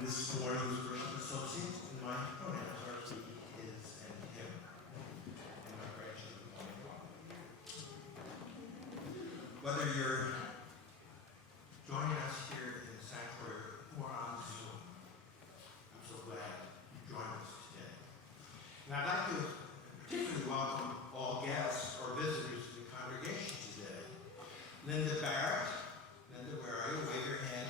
This morning's worship associate, and my pronouns are he, his, and him, and my grandchildren. Whether you're joining us here in the sanctuary or on Zoom, I'm so glad you joined us today. And I'd like to particularly welcome all guests or visitors to the congregation today. Linda Barrett, Linda, where are you? Wave your hand.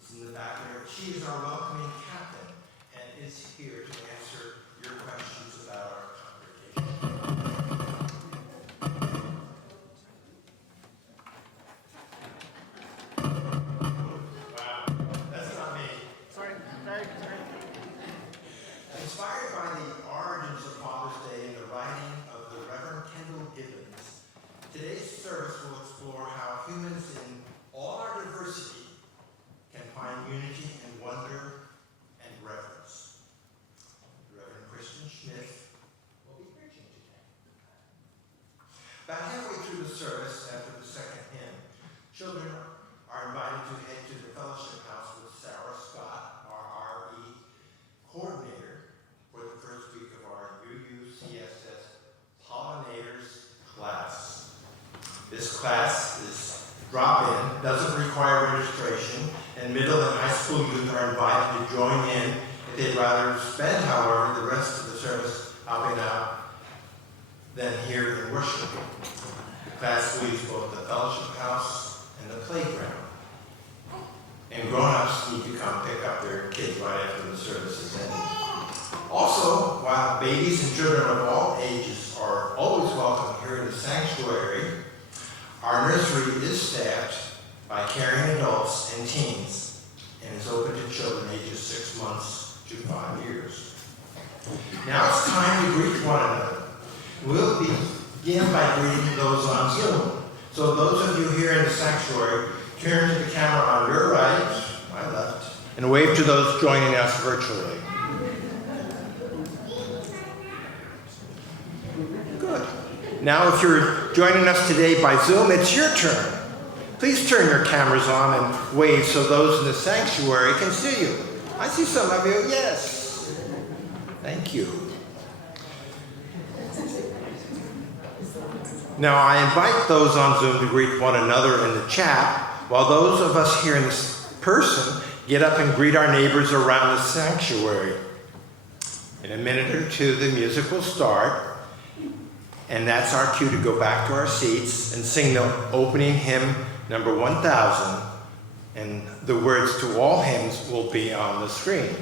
It's in the back there. She is our welcoming captain and is here to answer your questions about our congregation. Wow, that's not me. Sorry. Inspired by the origins of Father's Day and the writing of the Reverend Gibbons, today's service will explore how humans in all our diversity can find unity and wonder and reverence. Reverend Christian Smith will be preaching today. About halfway through the service, after the second hymn, children are invited to head to the fellowship house with Sarah Scott, our RE coordinator, for the first week of our UUCSS Pollinators class. This class is drop-in, doesn't require registration, and middle and high school youth are invited to join in if they'd rather spend, however, the rest of the service helping out than here in worship. The class leaves both the fellowship house and the playground. And grown-ups need to come pick up their kids right after the service is ended. Also, while babies and children of all ages are always welcome here in the sanctuary, our nursery is staffed by caring adults and teens, and is open to children ages 6 months to 5 years. Now it's time to greet one another. We'll begin by greeting those on Zoom. So those of you here in the sanctuary, turn to the camera on your right, my left, and wave to those joining us virtually. Good. Now if you're joining us today by Zoom, it's your turn. Please turn your cameras on and wave so those in the sanctuary can see you. I see some of you, yes. Thank you. Now I invite those on Zoom to greet one another in the chat, while those of us here in the person, get up and greet our neighbors around the sanctuary. In a minute or two, the music will start, and that's our cue to go back to our seats and sing the opening hymn, number 1000, and the words to all hymns will be on the screen.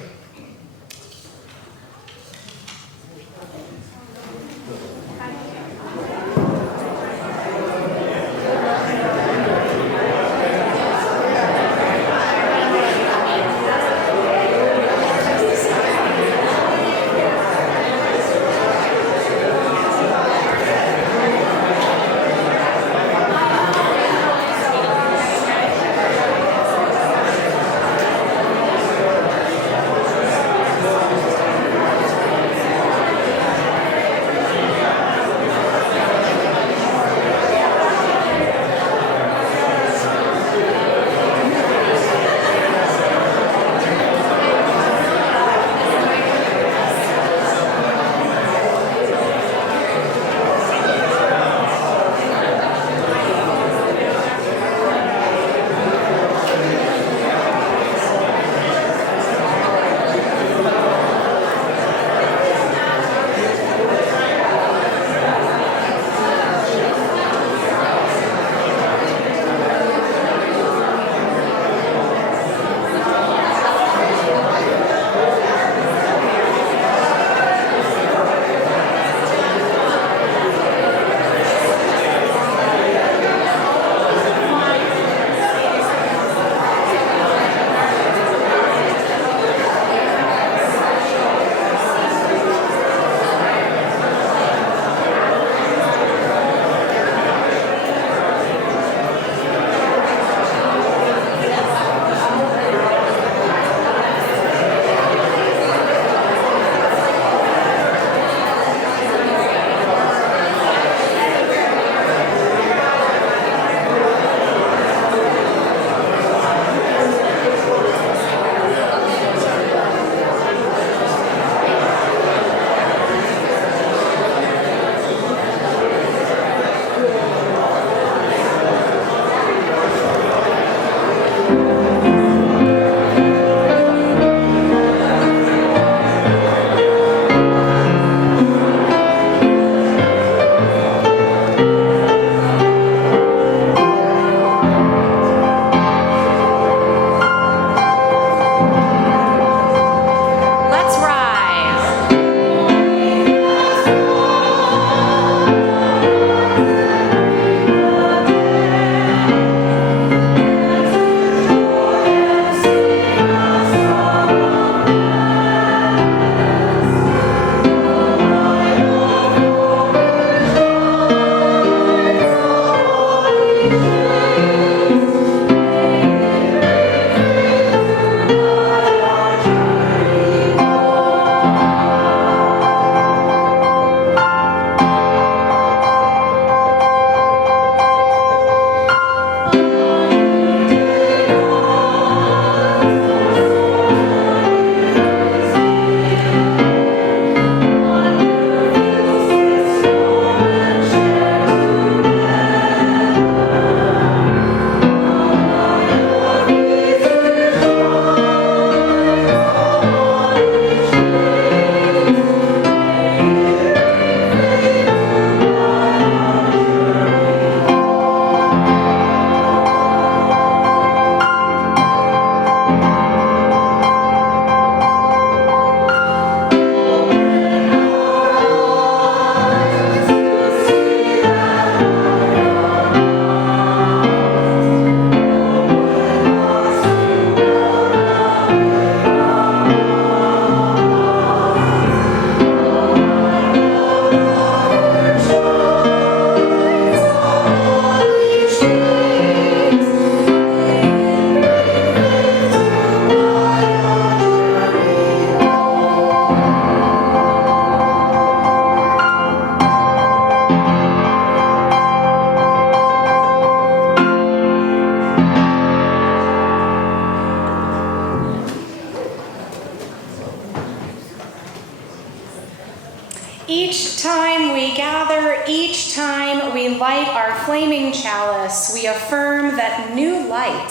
Each time we gather, each time we light our flaming chalice, we affirm that new light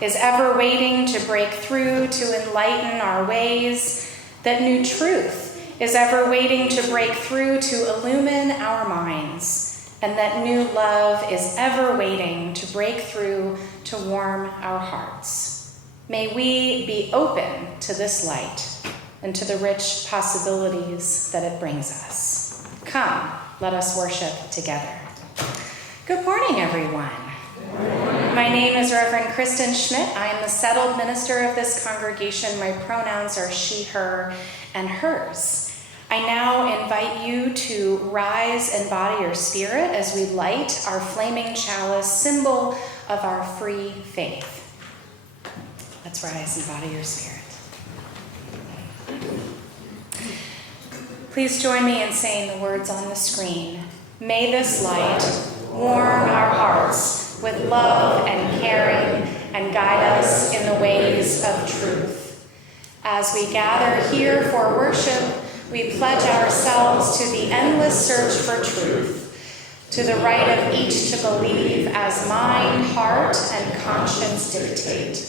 is ever waiting to break through to enlighten our ways, that new truth is ever waiting to break through to illumine our minds, and that new love is ever waiting to break through to warm our hearts. May we be open to this light and to the rich possibilities that it brings us. Come, let us worship together. Good morning, everyone. My name is Reverend Kristen Schmidt. I am the settled minister of this congregation. My pronouns are she, her, and hers. I now invite you to rise and body your spirit as we light our flaming chalice, symbol of our free faith. Let's rise and body your spirit. Please join me in saying the words on the screen. May this light warm our hearts with love and caring and guide us in the ways of truth. As we gather here for worship, we pledge ourselves to the endless search for truth, to the right of each to believe as mind, heart, and conscience dictate.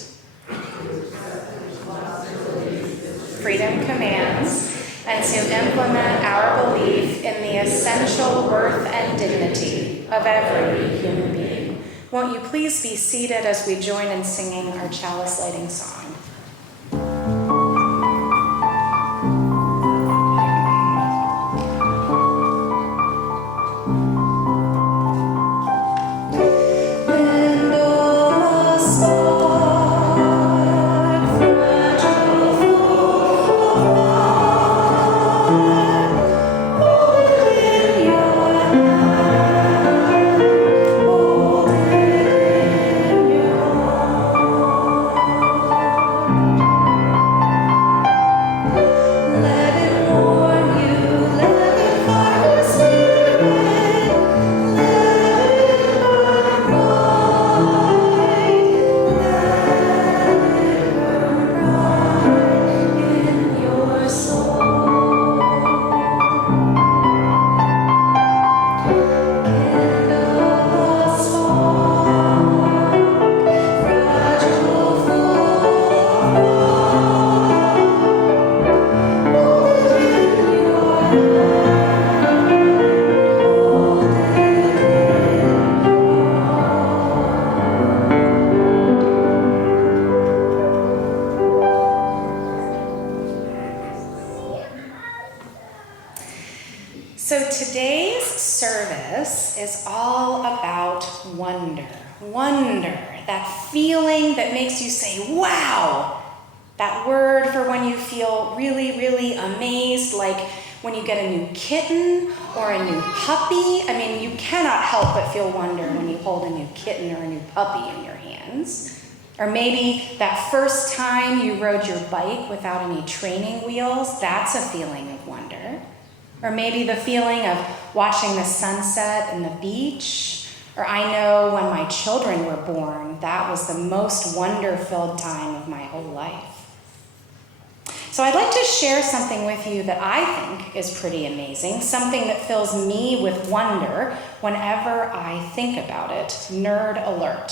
Freedom commands, and to implement our belief in the essential worth and dignity of every human being. Won't you please be seated as we join in singing our chalice lighting song. So today's service is all about wonder. Wonder, that feeling that makes you say, wow. That word for when you feel really, really amazed, like when you get a new kitten or a new puppy. I mean, you cannot help but feel wonder when you hold a new kitten or a new puppy in your hands. Or maybe that first time you rode your bike without any training wheels, that's a feeling of wonder. Or maybe the feeling of watching the sunset and the beach. Or I know when my children were born, that was the most wonder-filled time of my whole life. So I'd like to share something with you that I think is pretty amazing, something that fills me with wonder whenever I think about it. Nerd alert.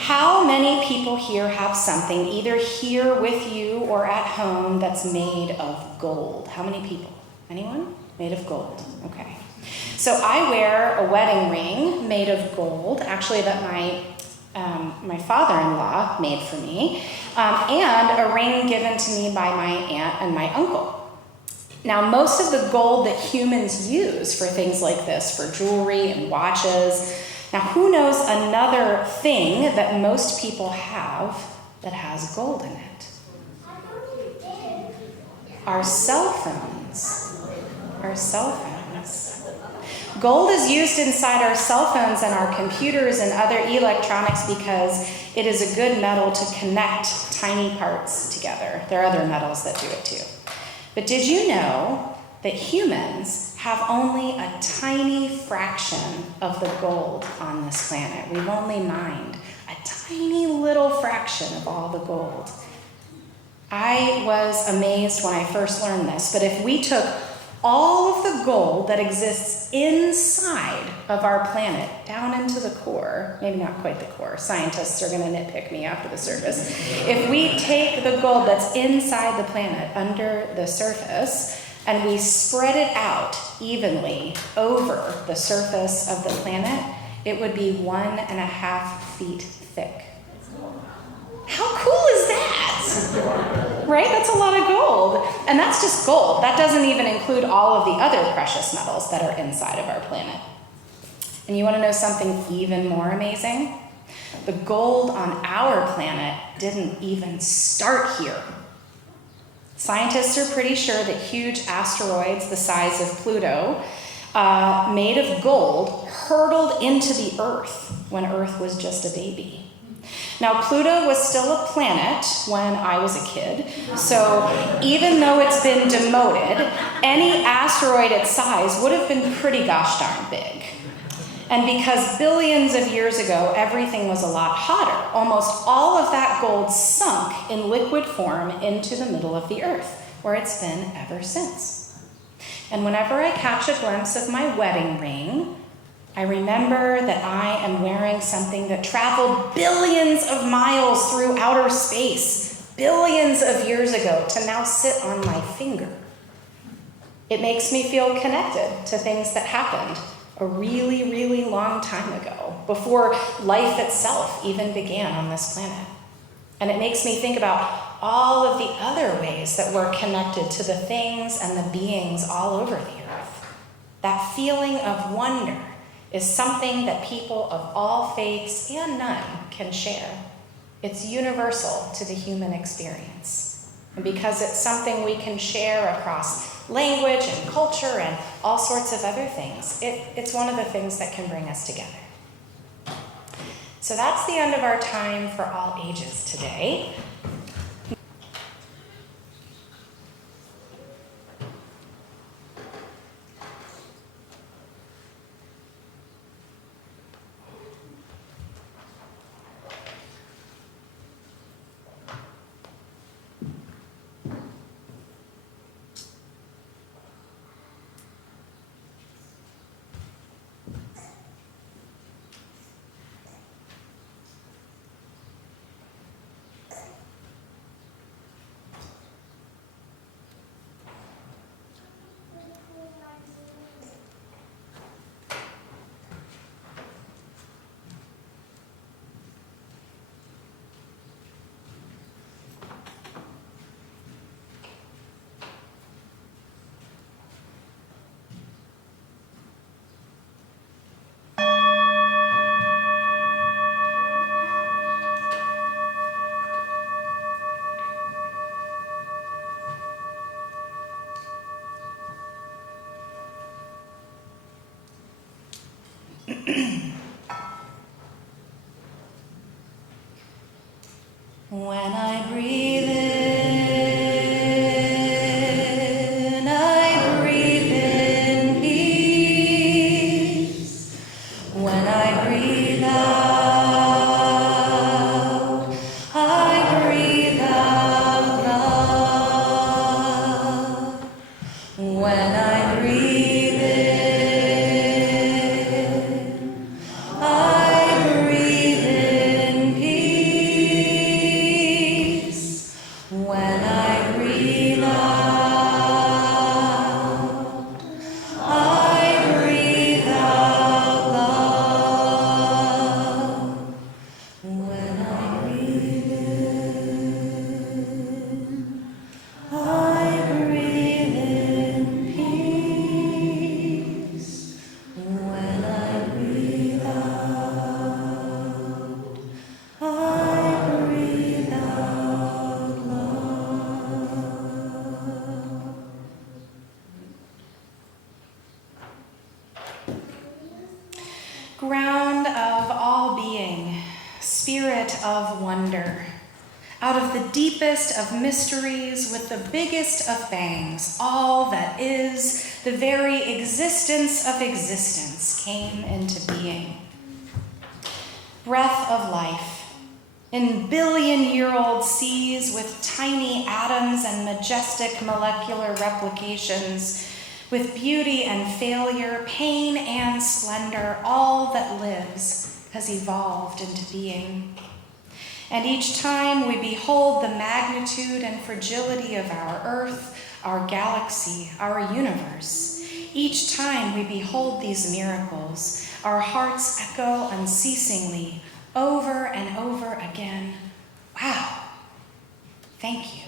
How many people here have something either here with you or at home that's made of gold? How many people? Anyone? Made of gold. Okay. So I wear a wedding ring made of gold, actually that my father-in-law made for me, and a ring given to me by my aunt and my uncle. Now, most of the gold that humans use for things like this, for jewelry and watches, now who knows another thing that most people have that has gold in it? Our cell phones. Our cell phones. Gold is used inside our cell phones and our computers and other electronics because it is a good metal to connect tiny parts together. There are other metals that do it too. But did you know that humans have only a tiny fraction of the gold on this planet? We've only mined a tiny little fraction of all the gold. I was amazed when I first learned this, but if we took all of the gold that exists inside of our planet down into the core, maybe not quite the core, scientists are going to nitpick me after the surface. If we take the gold that's inside the planet under the surface and we spread it out evenly over the surface of the planet, it would be 1.5 feet thick. How cool is that? Right? That's a lot of gold. And that's just gold. That doesn't even include all of the other precious metals that are inside of our planet. And you want to know something even more amazing? The gold on our planet didn't even start here. Scientists are pretty sure that huge asteroids the size of Pluto, made of gold, hurtled into the Earth when Earth was just a baby. Now, Pluto was still a planet when I was a kid, so even though it's been demoted, any asteroid its size would have been pretty gosh darn big. And because billions of years ago, everything was a lot hotter, almost all of that gold sunk in liquid form into the middle of the Earth, where it's been ever since. And whenever I catch a glimpse of my wedding ring, I remember that I am wearing something that traveled billions of miles through outer space, billions of years ago, to now sit on my finger. It makes me feel connected to things that happened a really, really long time ago, before life itself even began on this planet. And it makes me think about all of the other ways that we're connected to the things and the beings all over the earth. That feeling of wonder is something that people of all faiths and none can share. It's universal to the human experience. And because it's something we can share across language and culture and all sorts of other things, it's one of the things that can bring us together. So that's the end of our time for all ages today. When I breathe in, I breathe in peace. When I breathe out, I breathe out love. When I breathe in, I breathe in peace. When I breathe out, I breathe out love. When I breathe in, I breathe in peace. When I breathe out, I breathe out love. Ground of all being, spirit of wonder, out of the deepest of mysteries with the biggest of bangs, all that is, the very existence of existence came into being. Breath of life, in billion-year-old seas with tiny atoms and majestic molecular replications, with beauty and failure, pain and splendor, all that lives has evolved into being. And each time we behold the magnitude and fragility of our earth, our galaxy, our universe, each time we behold these miracles, our hearts echo unceasingly, over and over again, wow, thank you.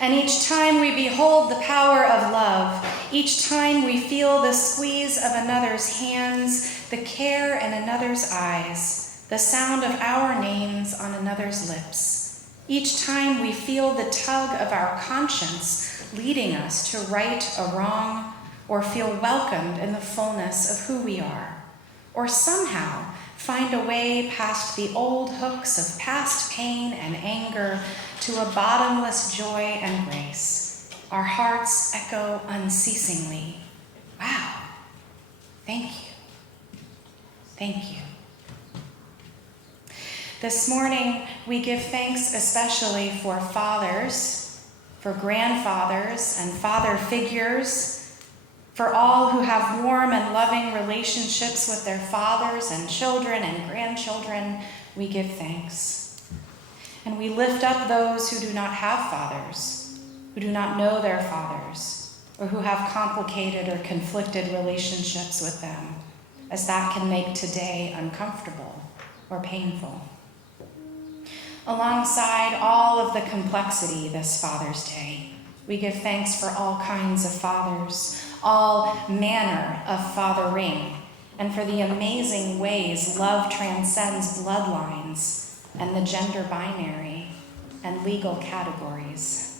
And each time we behold the power of love, each time we feel the squeeze of another's hands, the care in another's eyes, the sound of our names on another's lips, each time we feel the tug of our conscience leading us to right a wrong, or feel welcomed in the fullness of who we are, or somehow find a way past the old hooks of past pain and anger to a bottomless joy and grace, our hearts echo unceasingly, wow, thank you, thank you. This morning, we give thanks especially for fathers, for grandfathers and father figures, for all who have warm and loving relationships with their fathers and children and grandchildren. We give thanks. And we lift up those who do not have fathers, who do not know their fathers, or who have complicated or conflicted relationships with them, as that can make today uncomfortable or painful. Alongside all of the complexity this Father's Day, we give thanks for all kinds of fathers, all manner of fathering, and for the amazing ways love transcends bloodlines and the gender binary and legal categories.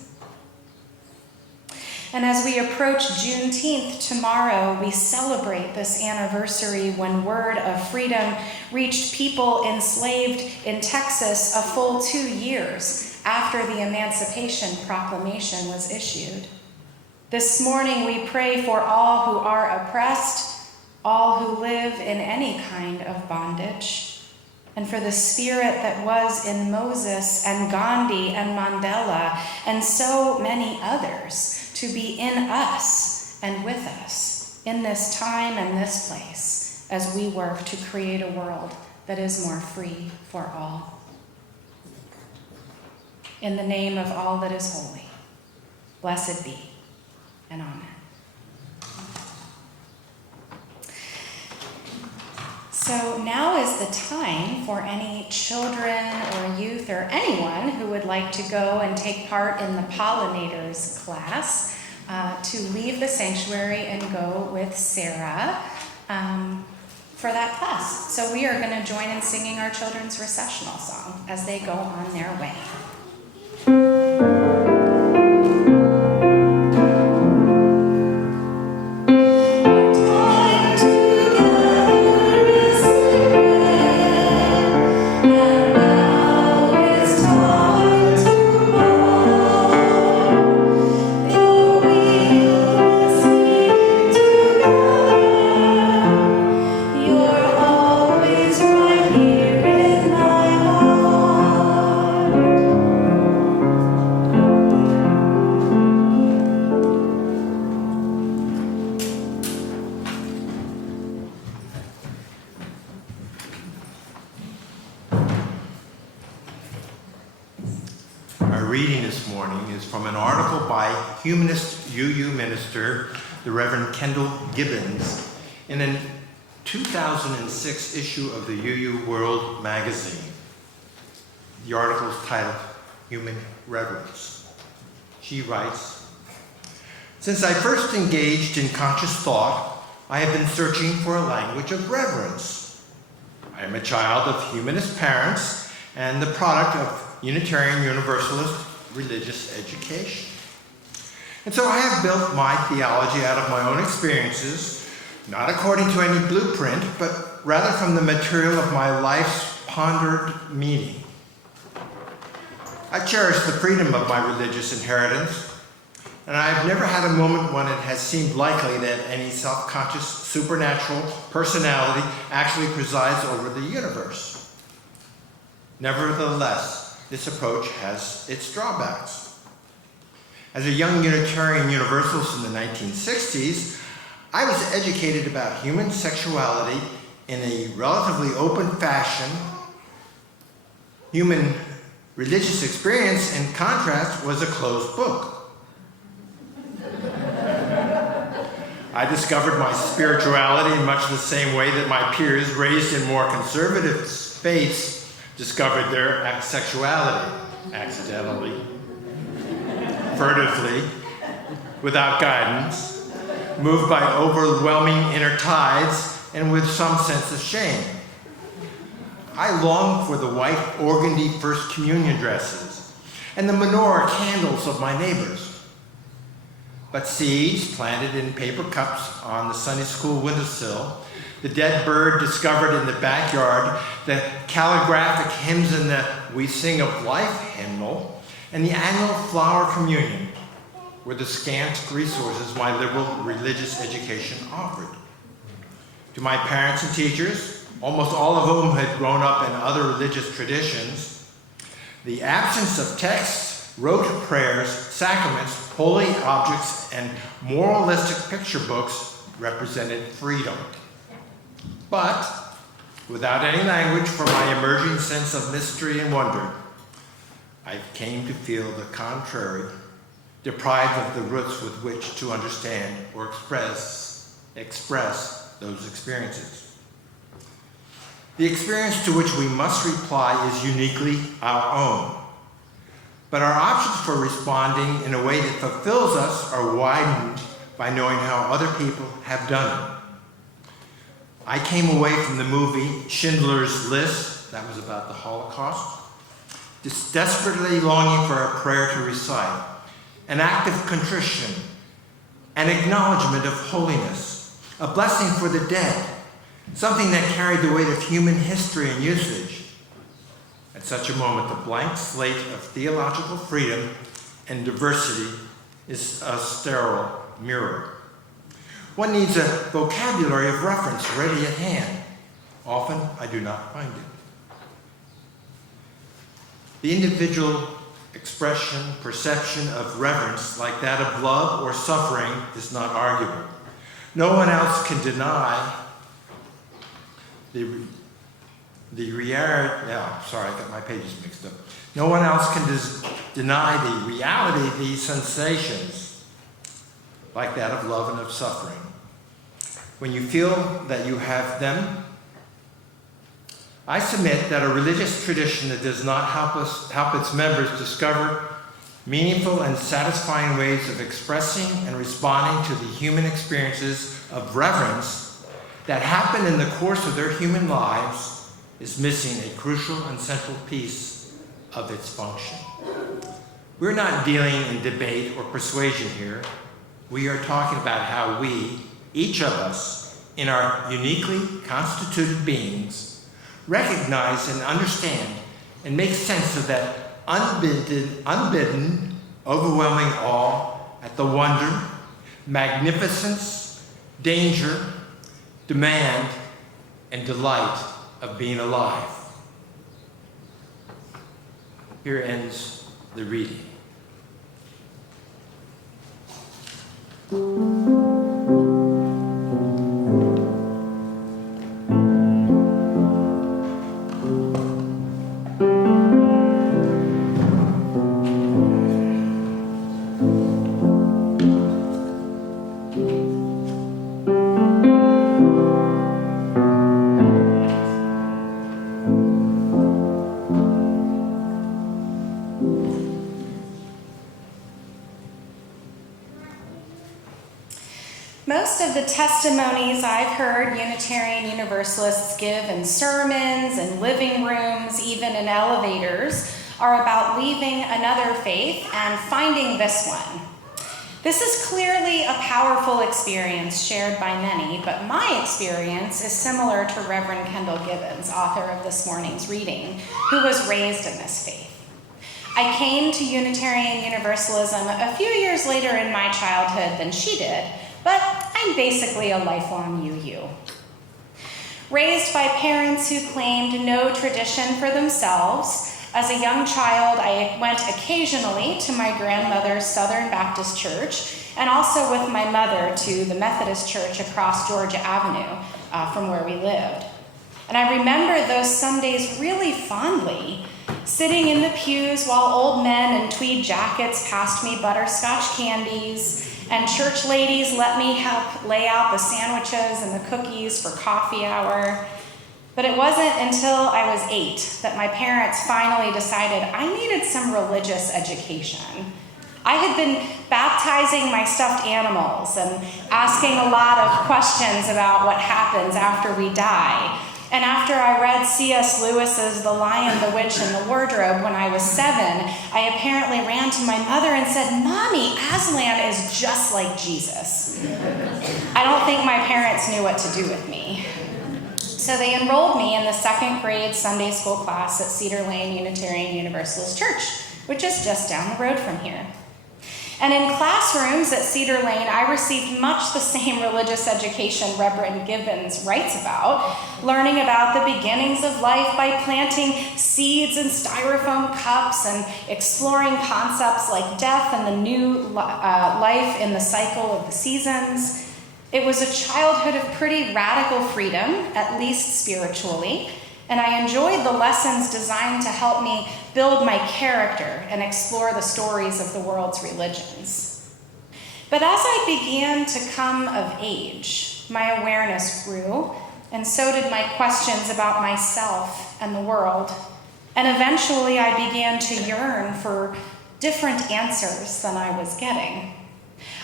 And as we approach Juneteenth tomorrow, we celebrate this anniversary when word of freedom reached people enslaved in Texas a full 2 years after the Emancipation Proclamation was issued. This morning we pray for all who are oppressed, all who live in any kind of bondage, and for the spirit that was in Moses and Gandhi and Mandela and so many others to be in us and with us in this time and this place as we work to create a world that is more free for all. In the name of all that is holy, blessed be, and amen. So now is the time for any children or youth or anyone who would like to go and take part in the pollinators class to leave the sanctuary and go with Sarah for that class. So we are going to join in singing our children's recessional song as they go on their way. Humanist UU minister, the Reverend Kendall Gibbons, in a 2006 issue of the UU World magazine. The article is titled Human Reverence. She writes, "Since I first engaged in conscious thought, I have been searching for a language of reverence. I am a child of humanist parents and the product of Unitarian Universalist religious education. And so I have built my theology out of my own experiences, not according to any blueprint, but rather from the material of my life's pondered meaning. I cherish the freedom of my religious inheritance, and I have never had a moment when it has seemed likely that any self-conscious supernatural personality actually presides over the universe. Nevertheless, this approach has its drawbacks. As a young Unitarian Universalist in the 1960s, I was educated about human sexuality in a relatively open fashion. Human religious experience, in contrast, was a closed book. I discovered my spirituality in much the same way that my peers raised in more conservative faiths discovered their sexuality, accidentally, furtively, without guidance, moved by overwhelming inner tides, and with some sense of shame. I longed for the white organdy First Communion dresses and the menorah candles of my neighbors. But seeds planted in paper cups on the Sunday school windowsill, the dead bird discovered in the backyard, the calligraphic hymns in the We Sing of Life hymnal, and the annual flower communion were the scant resources my liberal religious education offered. To my parents and teachers, almost all of whom had grown up in other religious traditions, the absence of texts, rote prayers, sacraments, holy objects, and moralistic picture books represented freedom. But without any language for my emerging sense of mystery and wonder, I came to feel the contrary, deprived of the roots with which to understand or express those experiences. The experience to which we must reply is uniquely our own, but our options for responding in a way that fulfills us are widened by knowing how other people have done it. I came away from the movie Schindler's List, that was about the Holocaust, just desperately longing for a prayer to recite, an act of contrition, an acknowledgement of holiness, a blessing for the dead, something that carried the weight of human history and usage. At such a moment, the blank slate of theological freedom and diversity is a sterile mirror. One needs a vocabulary of reference ready at hand. Often, I do not find it. The individual expression, perception of reverence, like that of love or suffering, is not arguable. No one else can deny the reality. Sorry, I got my pages mixed up. No one else can deny the reality of these sensations, like that of love and of suffering. When you feel that you have them, I submit that a religious tradition that does not help its members discover meaningful and satisfying ways of expressing and responding to the human experiences of reverence that happen in the course of their human lives is missing a crucial and central piece of its function. We're not dealing in debate or persuasion here. We are talking about how we, each of us, in our uniquely constituted beings, recognize and understand and make sense of that unbidden, overwhelming awe at the wonder, magnificence, danger, demand, and delight of being alive. Here ends the reading. Most of the testimonies I've heard Unitarian Universalists give in sermons and living rooms, even in elevators, are about leaving another faith and finding this one. This is clearly a powerful experience shared by many, but my experience is similar to Reverend Kendall Gibbons, author of this morning's reading, who was raised in this faith. I came to Unitarian Universalism a few years later in my childhood than she did, but I'm basically a lifelong UU. Raised by parents who claimed no tradition for themselves, As a young child, I went occasionally to my grandmother's Southern Baptist church, and also with my mother to the Methodist church across Georgia Avenue from where we lived. And I remember those Sundays really fondly, sitting in the pews while old men in tweed jackets passed me butterscotch candies, and church ladies let me help lay out the sandwiches and the cookies for coffee hour. But it wasn't until I was 8 that my parents finally decided I needed some religious education. I had been baptizing my stuffed animals and asking a lot of questions about what happens after we die. And after I read C.S. Lewis's The Lion, the Witch, and the Wardrobe when I was 7, I apparently ran to my mother and said, "Mommy, Aslan is just like Jesus." I don't think my parents knew what to do with me. So they enrolled me in the 2nd grade Sunday school class at Cedar Lane Unitarian Universalist Church, which is just down the road from here. And in classrooms at Cedar Lane, I received much the same religious education Reverend Gibbons writes about, learning about the beginnings of life by planting seeds in styrofoam cups and exploring concepts like death and the new life in the cycle of the seasons. It was a childhood of pretty radical freedom, at least spiritually, and I enjoyed the lessons designed to help me build my character and explore the stories of the world's religions. But as I began to come of age, my awareness grew, and so did my questions about myself and the world. And eventually I began to yearn for different answers than I was getting.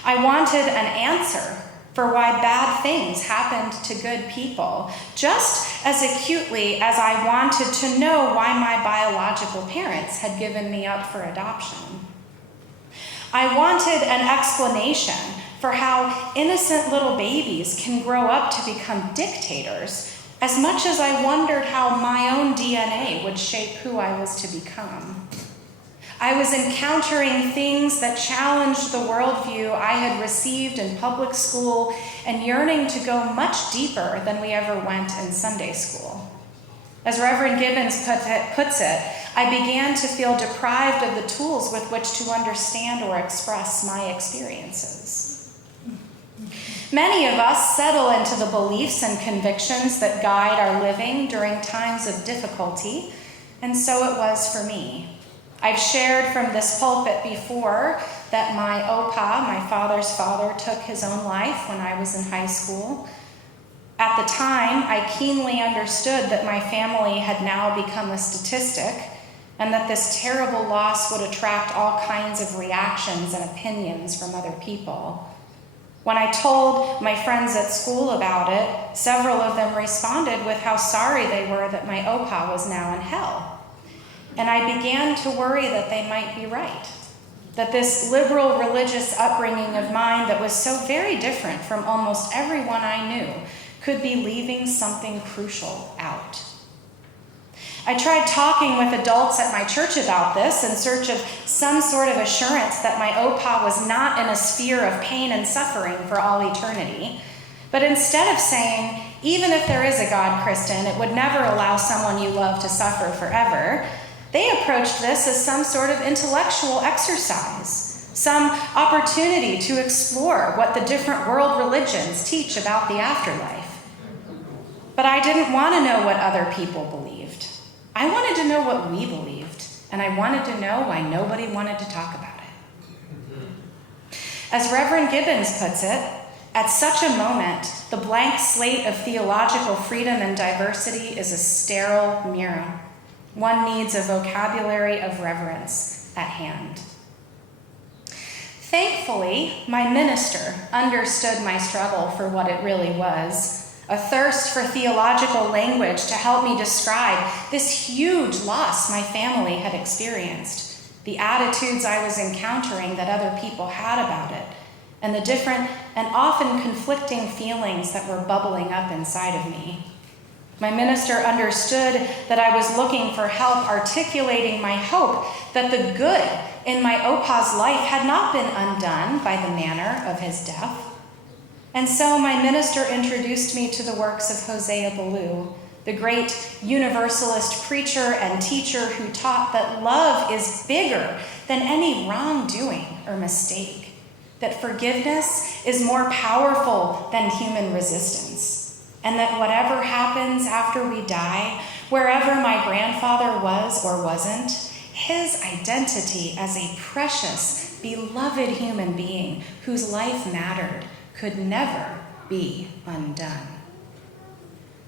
I wanted an answer for why bad things happened to good people, just as acutely as I wanted to know why my biological parents had given me up for adoption. I wanted an explanation for how innocent little babies can grow up to become dictators, as much as I wondered how my own DNA would shape who I was to become. I was encountering things that challenged the worldview I had received in public school and yearning to go much deeper than we ever went in Sunday school. As Reverend Gibbons puts it, I began to feel deprived of the tools with which to understand or express my experiences. Many of us settle into the beliefs and convictions that guide our living during times of difficulty, and so it was for me. I've shared from this pulpit before that my opa, my father's father, took his own life when I was in high school. At the time, I keenly understood that my family had now become a statistic and that this terrible loss would attract all kinds of reactions and opinions from other people. When I told my friends at school about it, several of them responded with how sorry they were that my opa was now in hell. And I began to worry that they might be right, that this liberal religious upbringing of mine that was so very different from almost everyone I knew could be leaving something crucial out. I tried talking with adults at my church about this in search of some sort of assurance that my opa was not in a sphere of pain and suffering for all eternity. But instead of saying, even if there is a God, Kristen, it would never allow someone you love to suffer forever, they approached this as some sort of intellectual exercise, some opportunity to explore what the different world religions teach about the afterlife. But I didn't want to know what other people believed. I wanted to know what we believed, and I wanted to know why nobody wanted to talk about it. As Reverend Gibbons puts it, at such a moment, the blank slate of theological freedom and diversity is a sterile mirror. One needs a vocabulary of reverence at hand. Thankfully, my minister understood my struggle for what it really was, a thirst for theological language to help me describe this huge loss my family had experienced, the attitudes I was encountering that other people had about it, and the different and often conflicting feelings that were bubbling up inside of me. My minister understood that I was looking for help articulating my hope that the good in my opa's life had not been undone by the manner of his death. And so my minister introduced me to the works of Hosea Ballou, the great universalist preacher and teacher who taught that love is bigger than any wrongdoing or mistake, that forgiveness is more powerful than human resistance, and that whatever happens after we die, wherever my grandfather was or wasn't, his identity as a precious, beloved human being whose life mattered could never be undone.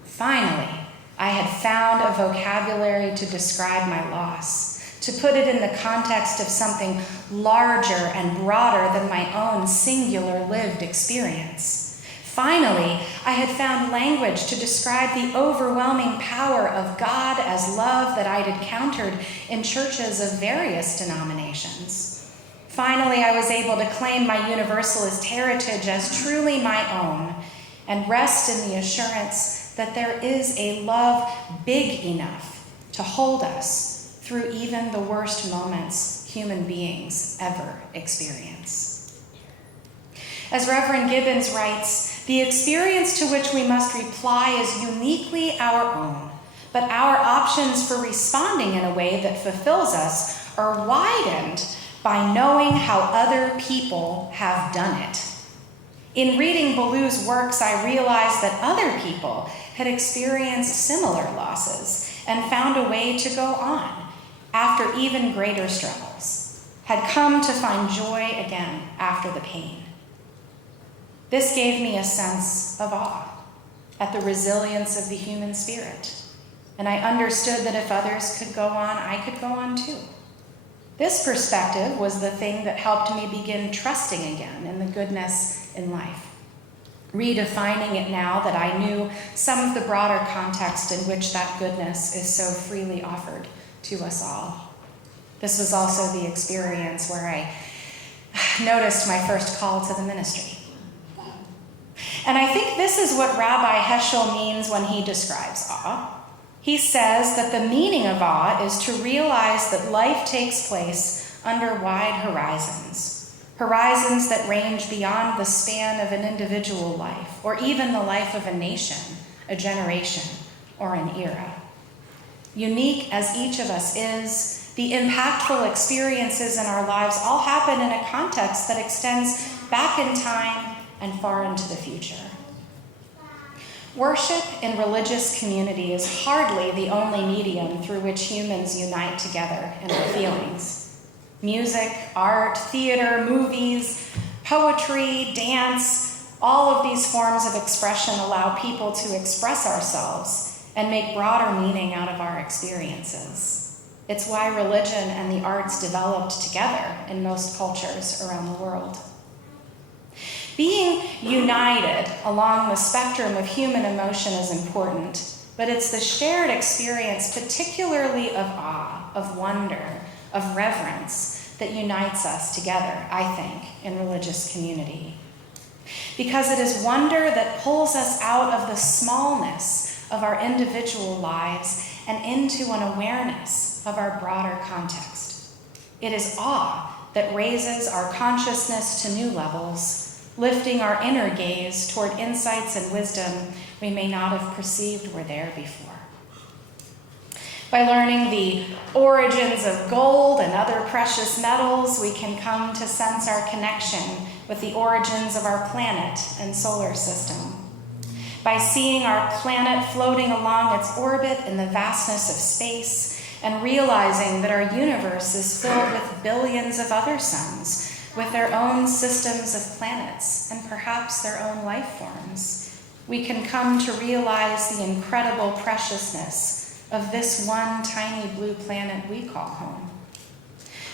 Finally, I had found a vocabulary to describe my loss, to put it in the context of something larger and broader than my own singular lived experience. Finally, I had found language to describe the overwhelming power of God as love that I'd encountered in churches of various denominations. Finally, I was able to claim my Universalist heritage as truly my own and rest in the assurance that there is a love big enough to hold us through even the worst moments human beings ever experience. As Reverend Gibbons writes, the experience to which we must reply is uniquely our own, but our options for responding in a way that fulfills us are widened by knowing how other people have done it. In reading Ballou's works, I realized that other people had experienced similar losses and found a way to go on after even greater struggles, had come to find joy again after the pain. This gave me a sense of awe at the resilience of the human spirit, and I understood that if others could go on, I could go on too. This perspective was the thing that helped me begin trusting again in the goodness in life, redefining it now that I knew some of the broader context in which that goodness is so freely offered to us all. This was also the experience where I noticed my first call to the ministry. And I think this is what Rabbi Heschel means when he describes awe. He says that the meaning of awe is to realize that life takes place under wide horizons, horizons that range beyond the span of an individual life, or even the life of a nation, a generation, or an era. Unique as each of us is, the impactful experiences in our lives all happen in a context that extends back in time and far into the future. Worship in religious community is hardly the only medium through which humans unite together in our feelings. Music, art, theater, movies, poetry, dance, all of these forms of expression allow people to express ourselves and make broader meaning out of our experiences. It's why religion and the arts developed together in most cultures around the world. Being united along the spectrum of human emotion is important, but it's the shared experience, particularly of awe, of wonder, of reverence, that unites us together, I think, in religious community. Because it is wonder that pulls us out of the smallness of our individual lives and into an awareness of our broader context. It is awe that raises our consciousness to new levels, lifting our inner gaze toward insights and wisdom we may not have perceived were there before. By learning the origins of gold and other precious metals, we can come to sense our connection with the origins of our planet and solar system. By seeing our planet floating along its orbit in the vastness of space and realizing that our universe is filled with billions of other suns, with their own systems of planets and perhaps their own life forms, we can come to realize the incredible preciousness of this one tiny blue planet we call home.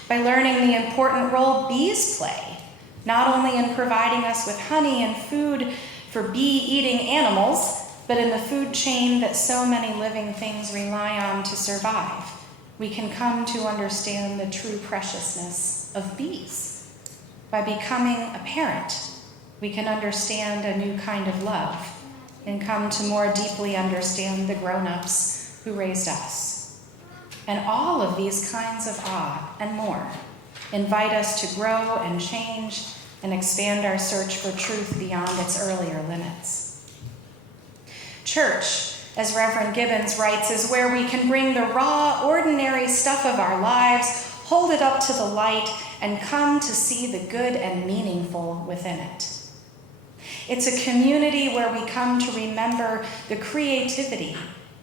By learning the important role bees play, not only in providing us with honey and food for bee-eating animals, but in the food chain that so many living things rely on to survive, we can come to understand the true preciousness of bees. By becoming a parent, we can understand a new kind of love and come to more deeply understand the grown-ups who raised us. And all of these kinds of awe and more invite us to grow and change and expand our search for truth beyond its earlier limits. Church as Reverend Gibbons writes, is where we can bring the raw, ordinary stuff of our lives, hold it up to the light, and come to see the good and meaningful within it. It's a community where we come to remember the creativity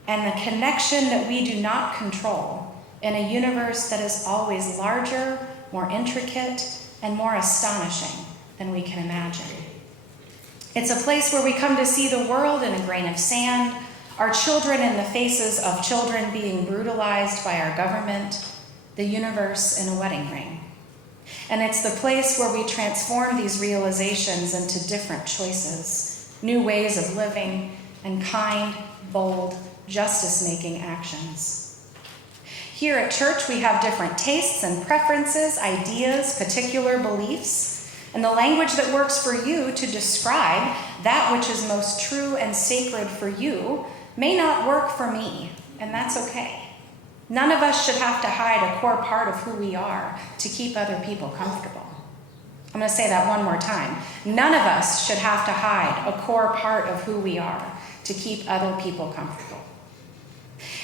and the connection that we do not control in a universe that is always larger, more intricate, and more astonishing than we can imagine. It's a place where we come to see the world in a grain of sand, our children in the faces of children being brutalized by our government, the universe in a wedding ring. And it's the place where we transform these realizations into different choices, new ways of living, and kind, bold, justice-making actions. Here at church, we have different tastes and preferences, ideas, particular beliefs, and the language that works for you to describe that which is most true and sacred for you may not work for me, and that's okay. None of us should have to hide a core part of who we are to keep other people comfortable. I'm going to say that one more time. None of us should have to hide a core part of who we are to keep other people comfortable.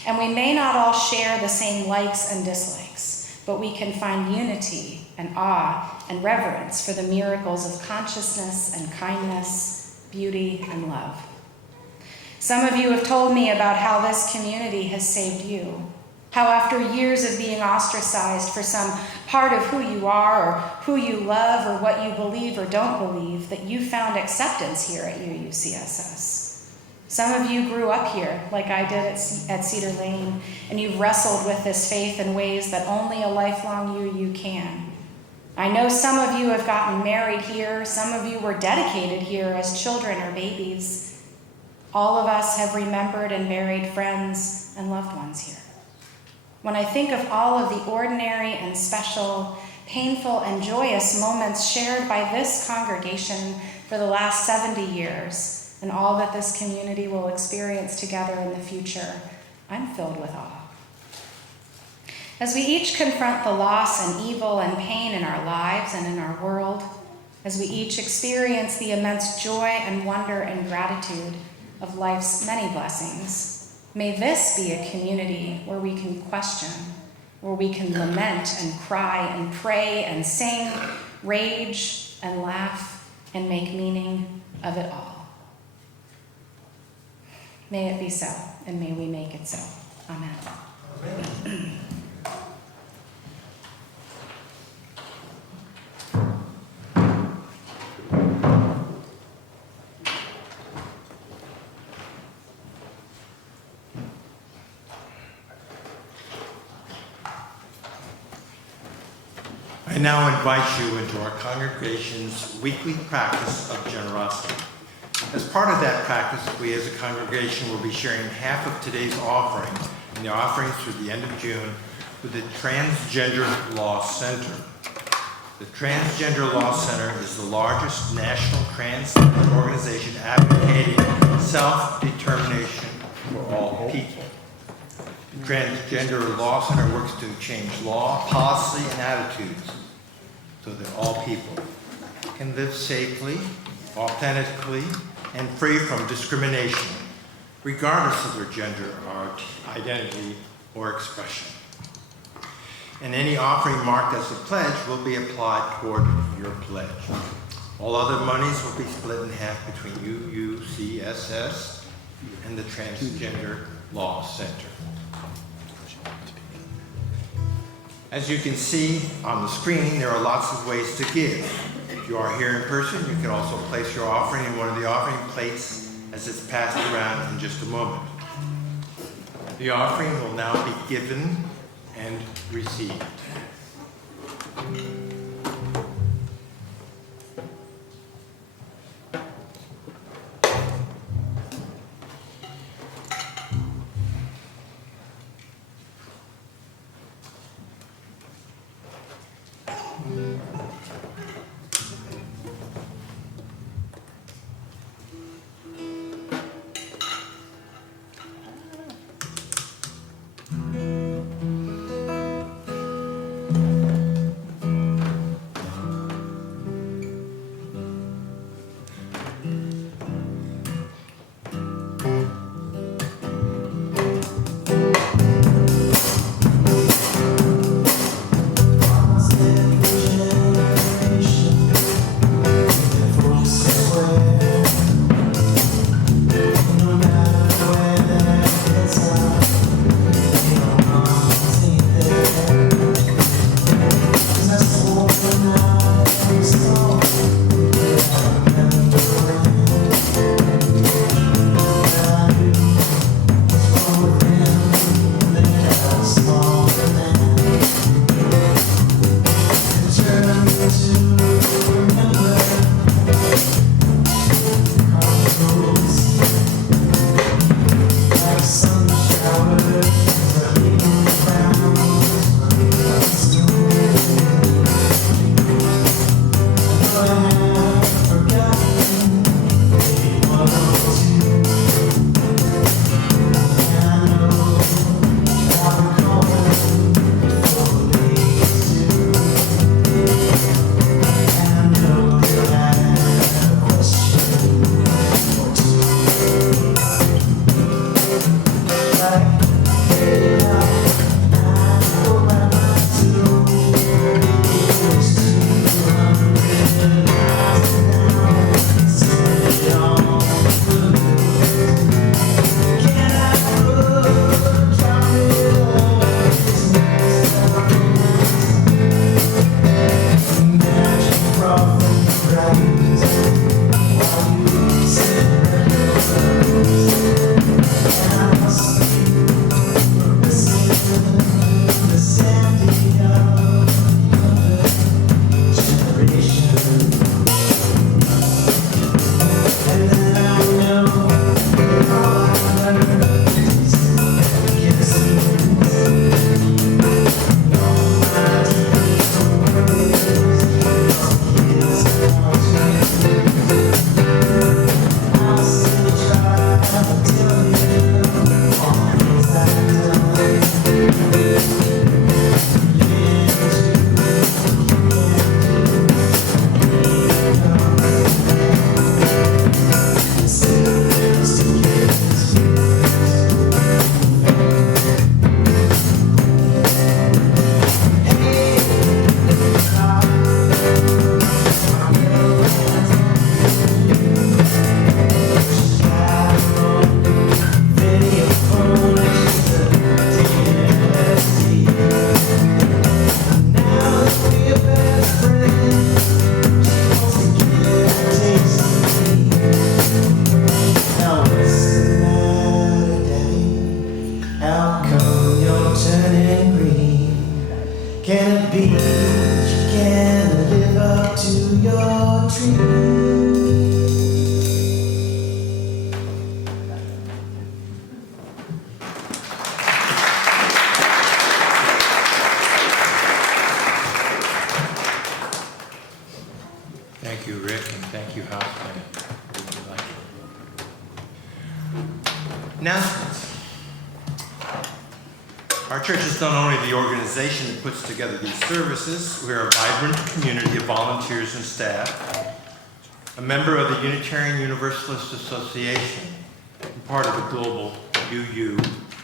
And we may not all share the same likes and dislikes, but we can find unity and awe and reverence for the miracles of consciousness and kindness, beauty and love. Some of you have told me about how this community has saved you, how after years of being ostracized for some part of who you are or who you love or what you believe or don't believe, that you found acceptance here at UUCSS. Some of you grew up here, like I did at Cedar Lane, and you've wrestled with this faith in ways that only a lifelong UU can. I know some of you have gotten married here. Some of you were dedicated here as children or babies. All of us have remembered and buried friends and loved ones here. When I think of all of the ordinary and special, painful and joyous moments shared by this congregation for the last 70 years, and all that this community will experience together in the future, I'm filled with awe. As we each confront the loss and evil and pain in our lives and in our world, as we each experience the immense joy and wonder and gratitude of life's many blessings, may this be a community where we can question, where we can lament and cry and pray and sing, rage and laugh and make meaning of it all. May it be so, and may we make it so. Amen. Amen. I now invite you into our congregation's weekly practice of generosity. As part of that practice, we as a congregation will be sharing half of today's offering and the offerings through the end of June with the Transgender Law Center. The Transgender Law Center is the largest national trans organization advocating self-determination for all people. The Transgender Law Center works to change law, policy, and attitudes so that all people can live safely, authentically, and free from discrimination, regardless of their gender or identity or expression. And any offering marked as a pledge will be applied toward your pledge. All other monies will be split in half between UUCSS and the Transgender Law Center. As you can see on the screen, there are lots of ways to give. If you are here in person, you can also place your offering in one of the offering plates as it's passed around in just a moment. The offering will now be given and received. Thank you, Rick, and thank you, House Planning. Really like it. Announcements. Our church is not only the organization that puts together these services, we are a vibrant community of volunteers and staff, a member of the Unitarian Universalist Association, and part of the global UU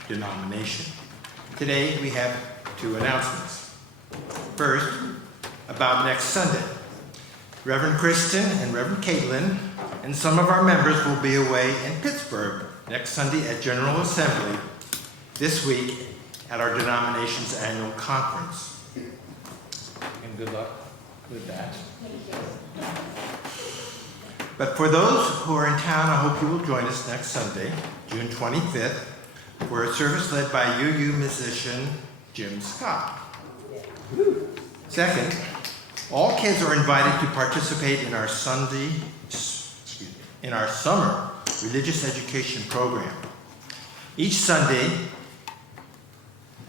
denomination. Today, we have two announcements. First, about next Sunday. Reverend Kristen and Reverend Caitlin and some of our members will be away in Pittsburgh next Sunday at General Assembly, this week at our denomination's annual conference. And good luck with that. But for those who are in town, I hope you will join us next Sunday, June 25th, for a service led by UU musician Jim Scott. Second, all kids are invited to participate in our summer religious education program. Each Sunday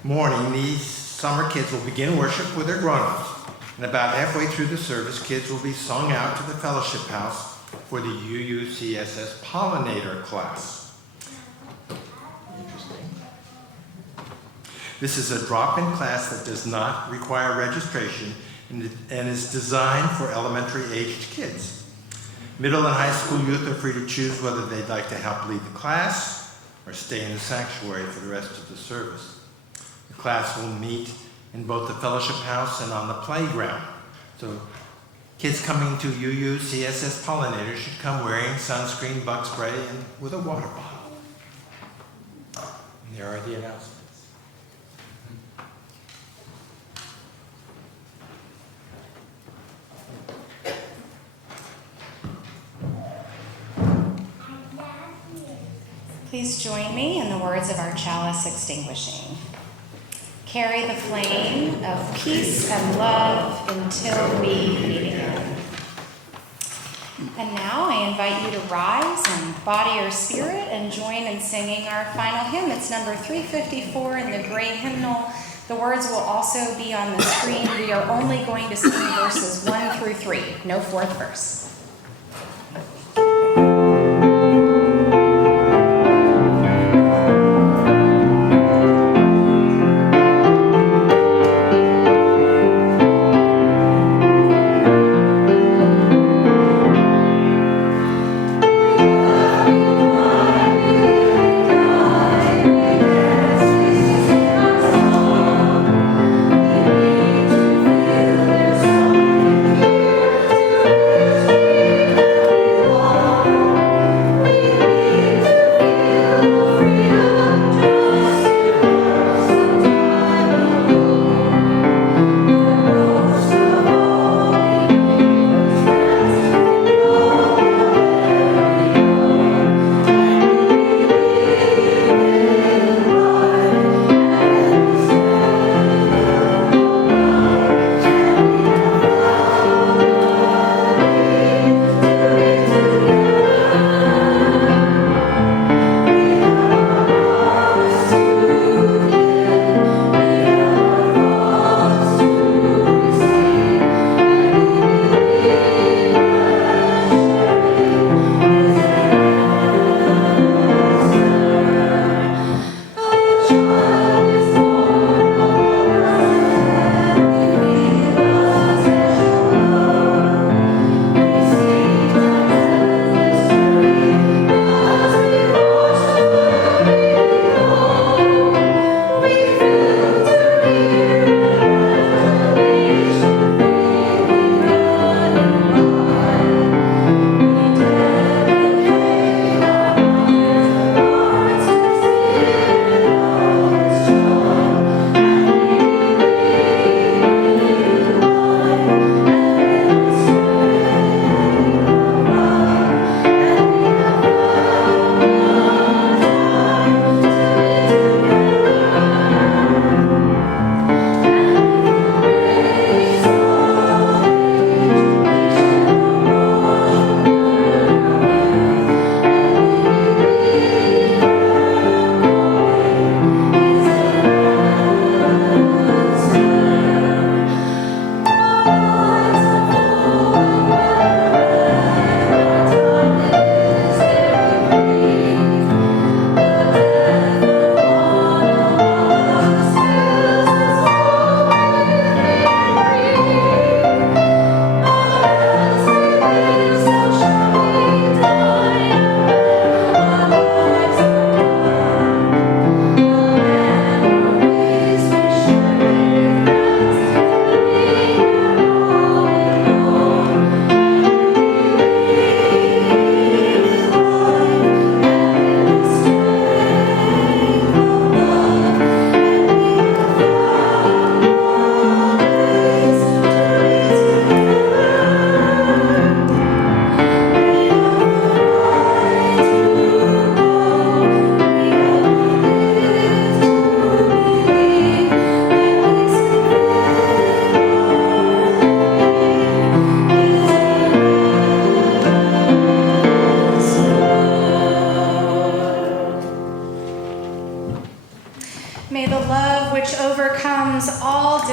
morning, these summer kids will begin worship with their grown-ups, and about halfway through the service, kids will be sung out to the fellowship house for the UUCSS Pollinator class. Interesting. This is a drop-in class that does not require registration and is designed for elementary-aged kids. Middle and high school youth are free to choose whether they'd like to help lead the class or stay in the sanctuary for the rest of the service. The class will meet in both the fellowship house and on the playground. So kids coming to UU CSS Pollinator should come wearing sunscreen, bug spray, and with a water bottle. And there are the announcements. Please join me in the words of our chalice extinguishing. Carry the flame of peace and love until we meet again. And now I invite you to rise in body or spirit and join in singing our final hymn. It's number 354 in the gray hymnal. The words will also be on the screen. We are only going to sing verses 1 through 3, no fourth verse.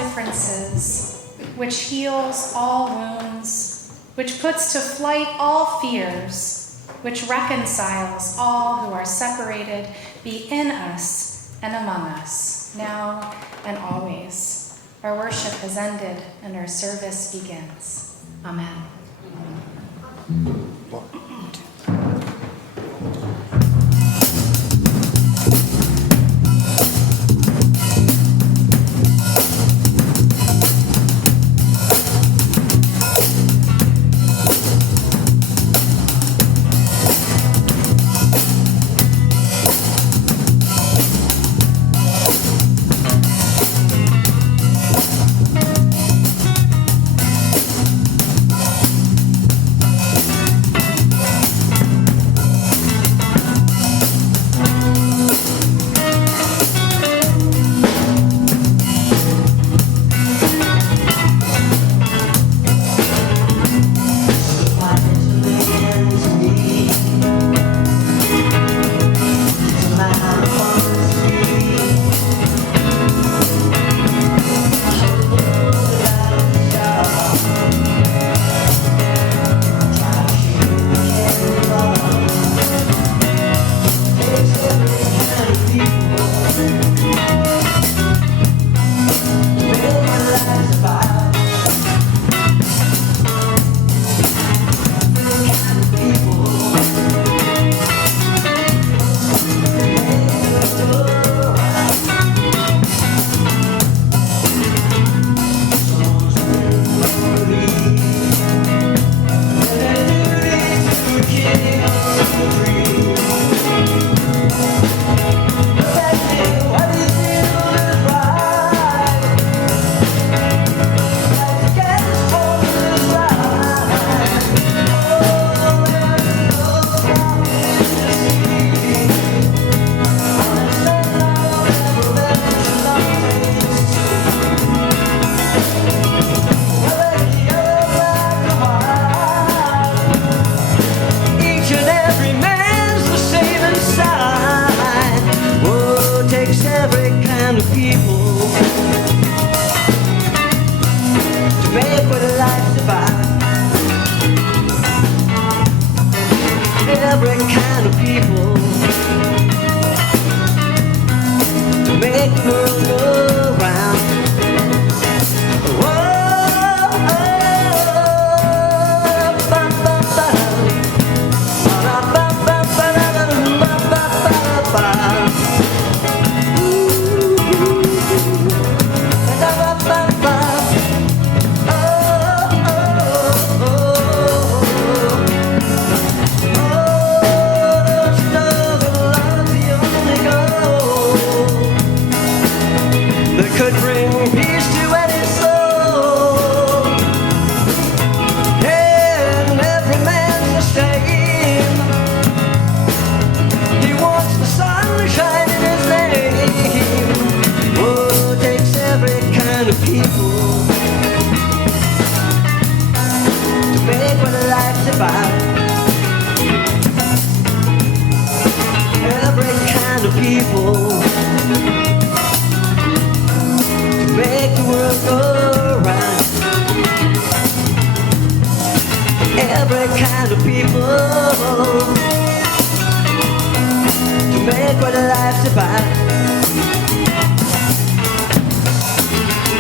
differences, which heals all wounds, which puts to flight all fears, which reconciles all who are separated, be in us and among us, now and always. Our worship has ended and our service begins. Amen.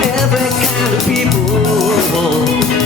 Every kind of people